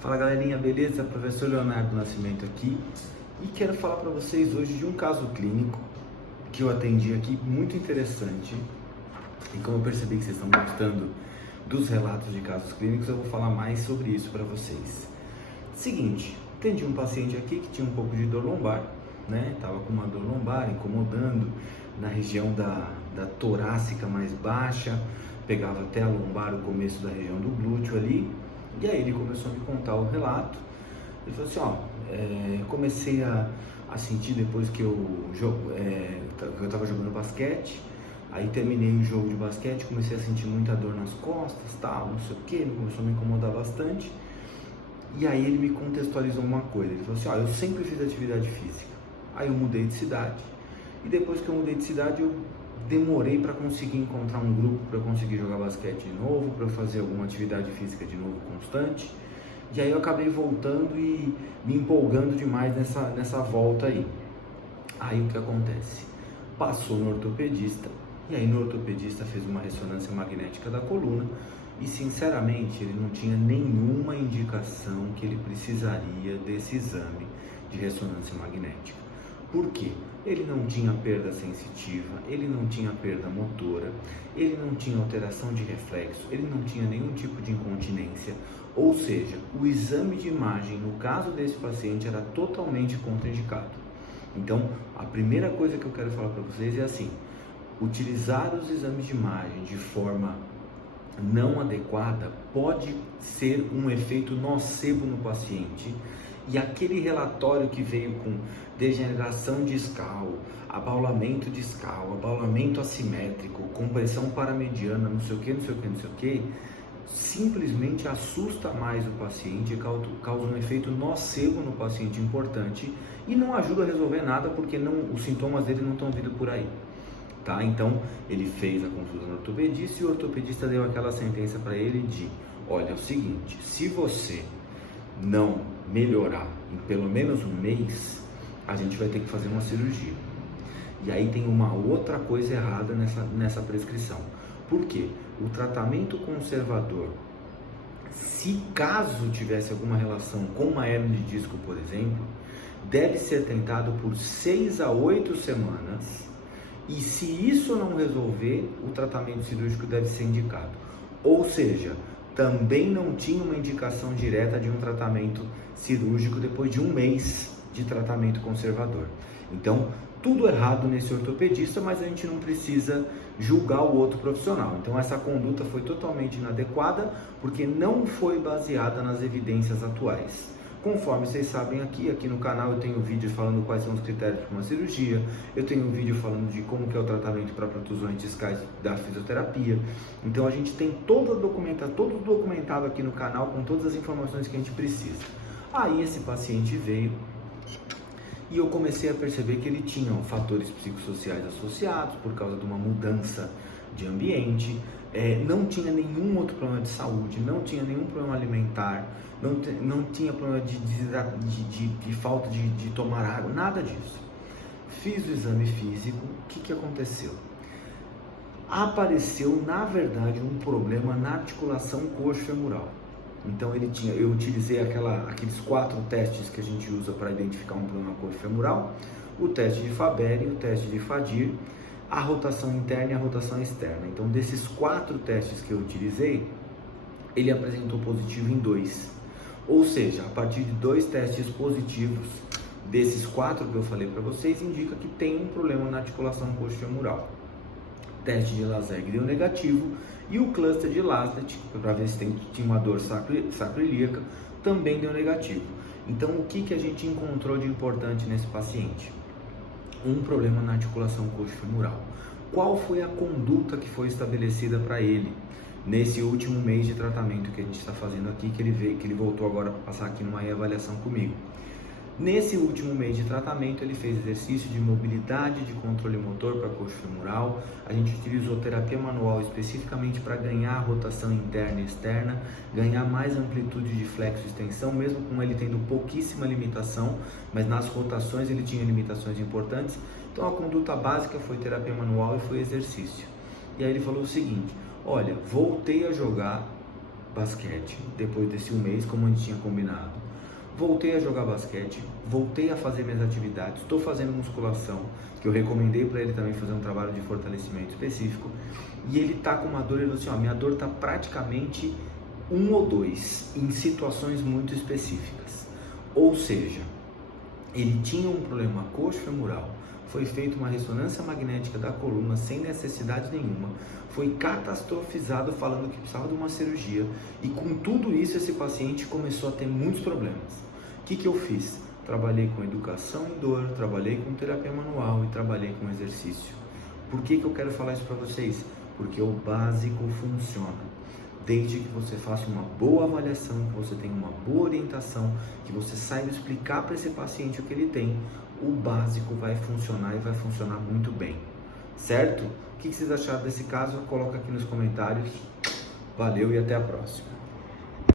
Fala galerinha, beleza? Professor Leonardo Nascimento aqui e quero falar para vocês hoje de um caso clínico que eu atendi aqui, muito interessante, e como eu percebi que vocês estão gostando dos relatos de casos clínicos, eu vou falar mais sobre isso para vocês. Seguinte, atendi um paciente aqui que tinha um pouco de dor lombar, né? Tava com uma dor lombar incomodando na região da torácica mais baixa, pegava até a lombar, o começo da região do glúteo ali. E aí ele começou a me contar o relato. Ele falou assim, comecei a sentir depois que eu estava jogando basquete. Aí terminei o jogo de basquete, comecei a sentir muita dor nas costas, tal, não sei o que, começou a me incomodar bastante. E aí ele me contextualizou uma coisa, ele falou assim, eu sempre fiz atividade física. Aí eu mudei de cidade. E depois que eu mudei de cidade, eu demorei para conseguir encontrar um grupo para conseguir jogar basquete de novo, para fazer alguma atividade física de novo constante. E aí eu acabei voltando e me empolgando demais nessa volta aí. Aí o que acontece? Passou no ortopedista, e aí no ortopedista fez uma ressonância magnética da coluna e sinceramente ele não tinha nenhuma indicação que ele precisaria desse exame de ressonância magnética. Por quê? Ele não tinha perda sensitiva, ele não tinha perda motora, ele não tinha alteração de reflexo, ele não tinha nenhum tipo de incontinência, ou seja, o exame de imagem no caso desse paciente era totalmente contraindicado. Então, a primeira coisa que eu quero falar para vocês é assim, utilizar os exames de imagem de forma não adequada pode ser um efeito nocebo no paciente. E aquele relatório que veio com degeneração discal, abaulamento discal, abaulamento assimétrico, compressão paramediana, não sei o que, simplesmente assusta mais o paciente, causa um efeito nocebo no paciente importante e não ajuda a resolver nada porque os sintomas dele não estão vindo por aí. Tá? Então ele fez a consulta no ortopedista e o ortopedista deu aquela sentença para ele de, olha, é o seguinte, se você não melhorar em pelo menos um mês, a gente vai ter que fazer uma cirurgia. E aí tem uma outra coisa errada nessa prescrição. Por quê? O tratamento conservador, se caso tivesse alguma relação com uma hernia de disco, por exemplo, deve ser tentado por 6 a 8 semanas. E se isso não resolver, o tratamento cirúrgico deve ser indicado. Ou seja, também não tinha uma indicação direta de um tratamento cirúrgico depois de um mês de tratamento conservador. Então, tudo errado nesse ortopedista, mas a gente não precisa julgar o outro profissional. Então, essa conduta foi totalmente inadequada porque não foi baseada nas evidências atuais. Conforme vocês sabem aqui no canal eu tenho vídeo falando quais são os critérios para uma cirurgia, eu tenho um vídeo falando de como que é o tratamento para protusões discais da fisioterapia. Então a gente tem todo documentado aqui no canal com todas as informações que a gente precisa. Aí esse paciente veio e eu comecei a perceber que ele tinha fatores psicossociais associados por causa de uma mudança de ambiente, não tinha nenhum outro problema de saúde, não tinha nenhum problema alimentar, não tinha problema de falta de tomar água, nada disso. Fiz o exame físico, o que aconteceu? Apareceu, na verdade, um problema na articulação coxo-femoral. Então eu utilizei aqueles 4 testes que a gente usa para identificar um problema coxo-femoral, o teste de Fabry, o teste de Fadir, a rotação interna e a rotação externa. Então desses 4 testes que eu utilizei, ele apresentou positivo em 2. Ou seja, a partir de 2 testes positivos, desses 4 que eu falei para vocês, indica que tem um problema na articulação coxo-femoral. Teste de Lasergue deu negativo e o cluster de Laslett, para ver se tinha uma dor sacroiliaca, também deu negativo. Então o que a gente encontrou de importante nesse paciente? Um problema na articulação coxo-femoral. Qual foi a conduta que foi estabelecida para ele nesse último mês de tratamento que a gente está fazendo aqui, que ele voltou agora para passar aqui numa reavaliação comigo? Nesse último mês de tratamento, ele fez exercício de mobilidade, de controle motor para coxo femoral. A gente utilizou terapia manual especificamente para ganhar rotação interna e externa, ganhar mais amplitude de flexo e extensão, mesmo com ele tendo pouquíssima limitação, mas nas rotações ele tinha limitações importantes. Então a conduta básica foi terapia manual e foi exercício. E aí ele falou o seguinte, olha, voltei a jogar basquete, depois desse um mês, como a gente tinha combinado. Voltei a jogar basquete, voltei a fazer minhas atividades, estou fazendo musculação, que eu recomendei para ele também fazer um trabalho de fortalecimento específico, e ele tá com uma dor, ele falou assim, ó, minha dor tá praticamente 1 ou 2, em situações muito específicas. Ou seja, ele tinha um problema coxofemoral, foi feita uma ressonância magnética da coluna sem necessidade nenhuma, foi catastrofizado falando que precisava de uma cirurgia, e com tudo isso esse paciente começou a ter muitos problemas. O que eu fiz? Trabalhei com educação em dor, trabalhei com terapia manual e trabalhei com exercício. Por que eu quero falar isso para vocês? Porque o básico funciona. Desde que você faça uma boa avaliação, que você tenha uma boa orientação, que você saiba explicar para esse paciente o que ele tem, o básico vai funcionar e vai funcionar muito bem. Certo? O que vocês acharam desse caso? Coloca aqui nos comentários. Valeu e até a próxima.